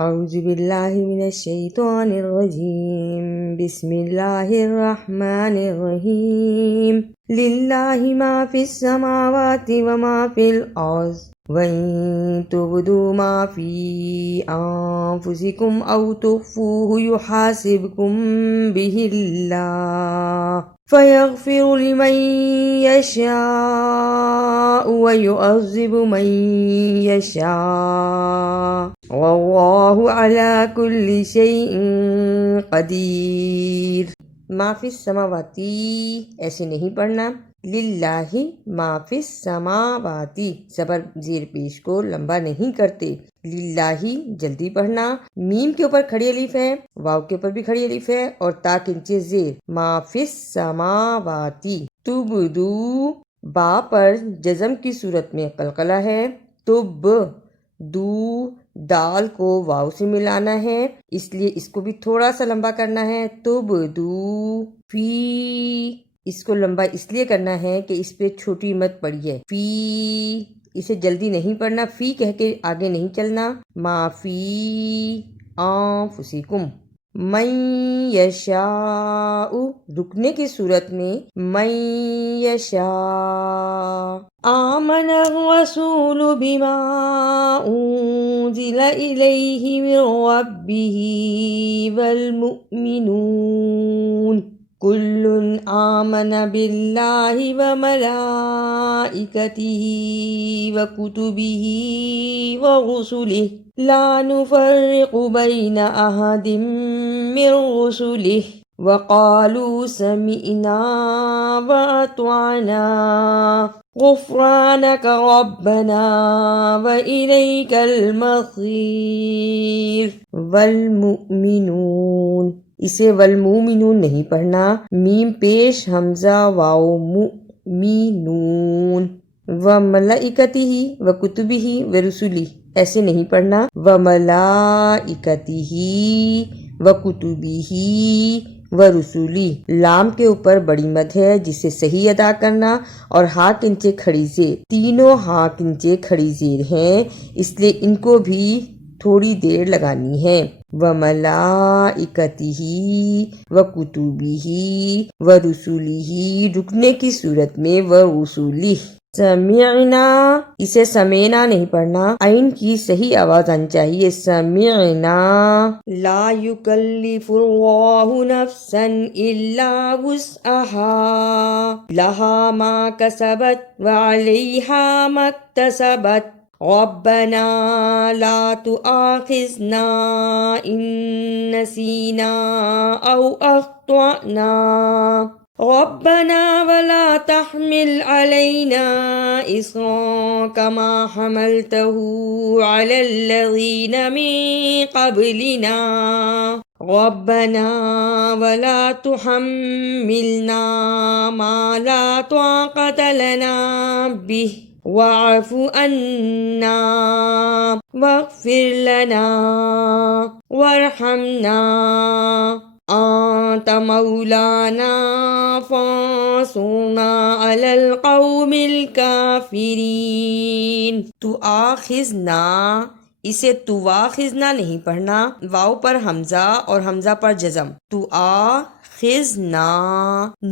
اعوذ باللہ من الشیطان الرجیم بسم اللہ الرحمن الرحیم للہ ما فی السماوات وما فی الارض وَإِن تُبْدُوا مَا فِي أَنفُسِكُمْ أَوْ تُخْفُوهُ يُحَاسِبْكُم بِهِ اللَّهُ فَيَغْفِرُ لِمَن يَشَاءُ وَيُعَذِّبُ مَن يَشَاءُ وَاللَّهُ عَلَى كُلِّ شَيْءٍ قَدِيرٌ۔ ما فی السماواتی ایسے نہیں پڑھنا، للہ ما فی السماواتی زبر زیر پیش کو لمبا نہیں کرتے، للہ جلدی پڑھنا، میم کے اوپر کھڑی الف ہے، واو کے اوپر بھی کھڑی الف ہے اور تا کے نیچے زیر، ما فی السماواتی۔ تبدو با پر جزم کی صورت میں قلقلہ ہے، تب دو دال کو واو سے ملانا ہے، اس لیے اس کو بھی تھوڑا سا لمبا کرنا ہے، تبدو فی، اس کو لمبا اس لیے کرنا ہے کہ اس پہ چھوٹی مد پڑی ہے، فی اسے جلدی نہیں پڑھنا، فی کہہ کے آگے نہیں چلنا، ما فی انفسکم، من یشاء رکنے کی صورت میں من یشاء، آمن الرسول بما انزل الیہ من ربہ والمؤمنون کل آمن باللہ وملائکتہ وکتبہ ورسلہ لا نفرق بین احد من رسلہ وقالوا سمعنا واطعنا غفرانک ربنا وإلیک المصیر۔ والمؤمنون اسے والمؤمنون نہیں پڑھنا، میم پیش حمزہ واو مؤمنون، وملائکتہ وکتبہ ورسلہ ایسے نہیں پڑھنا، وملائکتہ وکتبہ ورسلہ، لام کے اوپر بڑی مد ہے جسے صحیح ادا کرنا، اور ہا کے نیچے کھڑی زیر، تینوں ہا کے نیچے کھڑی زیر ہیں، اس لیے ان کو بھی تھوڑی دیر لگانی ہے، وملائکتہ وکتبہ ورسلہ رکنے کی صورت میں ورسلہ۔ سمعنا اسے سمینا نہیں پڑھنا، عین کی صحیح آواز آنی چاہیے، سمعنا۔ لا یکلف اللہ نفسا الا وسعها لها ما کسبت وعلیہا ما اکتسبت ربنا لا تؤاخذنا ان نسینا او اخطأنا ربنا ولا تحمل علينا إصرا كما حملته على الذين من قبلنا ربنا ولا تحملنا ما لا طاقة لنا به واعف عنا واغفر لنا وارحمنا انت مولانا فانصرنا علی القوم الکافرین۔ تؤاخذنا اسے تواخذنا نہیں پڑھنا، واو پر حمزہ اور حمزہ پر جزم، تؤاخذنا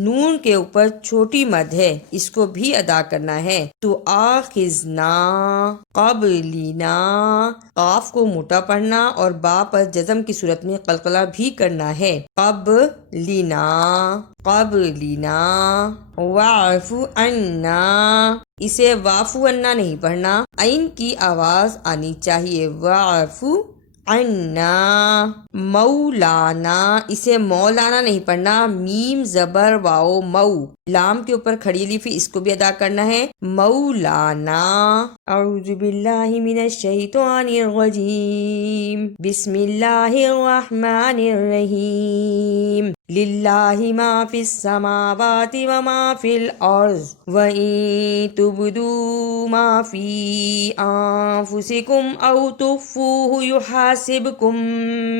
نون کے اوپر چھوٹی مد ہے، اس کو بھی ادا کرنا ہے، تؤاخذنا قبلنا، قاف کو موٹا پڑھنا اور با پر جزم کی صورت میں قلقلہ بھی کرنا ہے، قبلنا قبلنا، واعف عنا اسے واعف عنا نہیں پڑھنا، عین کی آواز آنی چاہیے، واعف عنا۔ مولانا اسے مولانا نہیں پڑھنا، میم زبر واو مو، لام کے اوپر کھڑی الف اس کو بھی ادا کرنا ہے، مولانا۔ اعوذ باللہ من الشیطان الرجیم بسم اللہ الرحمن الرحیم للہ ما فی السماوات وما فی الارض وَإِن تُبْدُوا مَا فِي أَنفُسِكُمْ أَوْ تُخْفُوهُ يُحَاسِبْكُم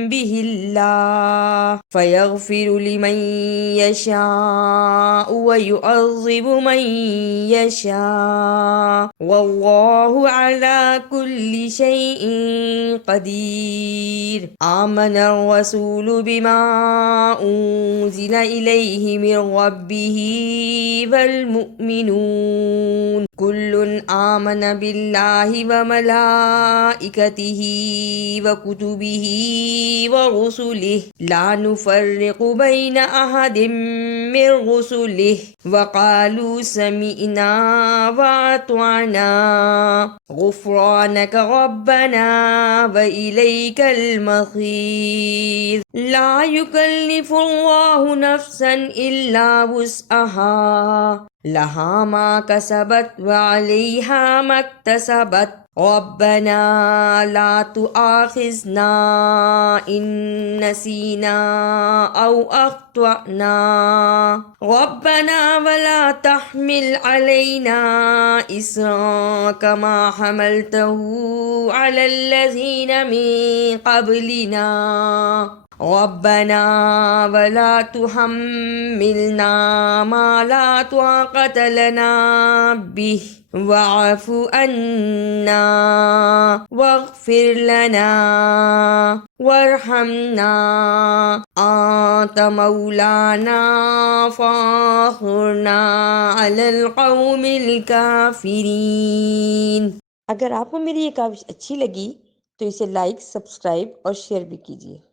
بِهِ اللَّهُ فَيَغْفِرُ لِمَن يَشَاءُ وَيُعَذِّبُ مَن يَشَاءُ وَاللَّهُ عَلَى كُلِّ شَيْءٍ قَدِيرٌ آمَنَ الرَّسُولُ بِمَا أُنزِلَ إِلَيْهِ مِن رَّبِّهِ وَالْمُؤْمِنُونَ كُلٌّ آمَنَ بِاللَّهِ وَمَلَائِكَتِهِ وَكُتُبِهِ وَرُسُلِهِ لَا نُفَرِّقُ بَيْنَ أَحَدٍ مِّن رُّسُلِهِ وَقَالُوا سَمِعْنَا وَأَطَعْنَا غُفْرَانَكَ رَبَّنَا وَإِلَيْكَ الْمَصِيرُ لا يكلف الله نفسا إلا وسعها لها ما كسبت وعليها ما اكتسبت ربنا لا تؤاخذنا إن نسينا أو أخطأنا ربنا ولا تحمل علينا إصرا كما حملته على الذين من قبلنا ربنا ولا تحملنا ما لا طاقة لنا به واعف عنا واغفر لنا وارحمنا أنت مولانا فانصرنا على القوم الكافرين۔ اگر آپ کو میری یہ کاوش اچھی لگی تو اسے لائک، سبسکرائب اور شیئر بھی کیجیے۔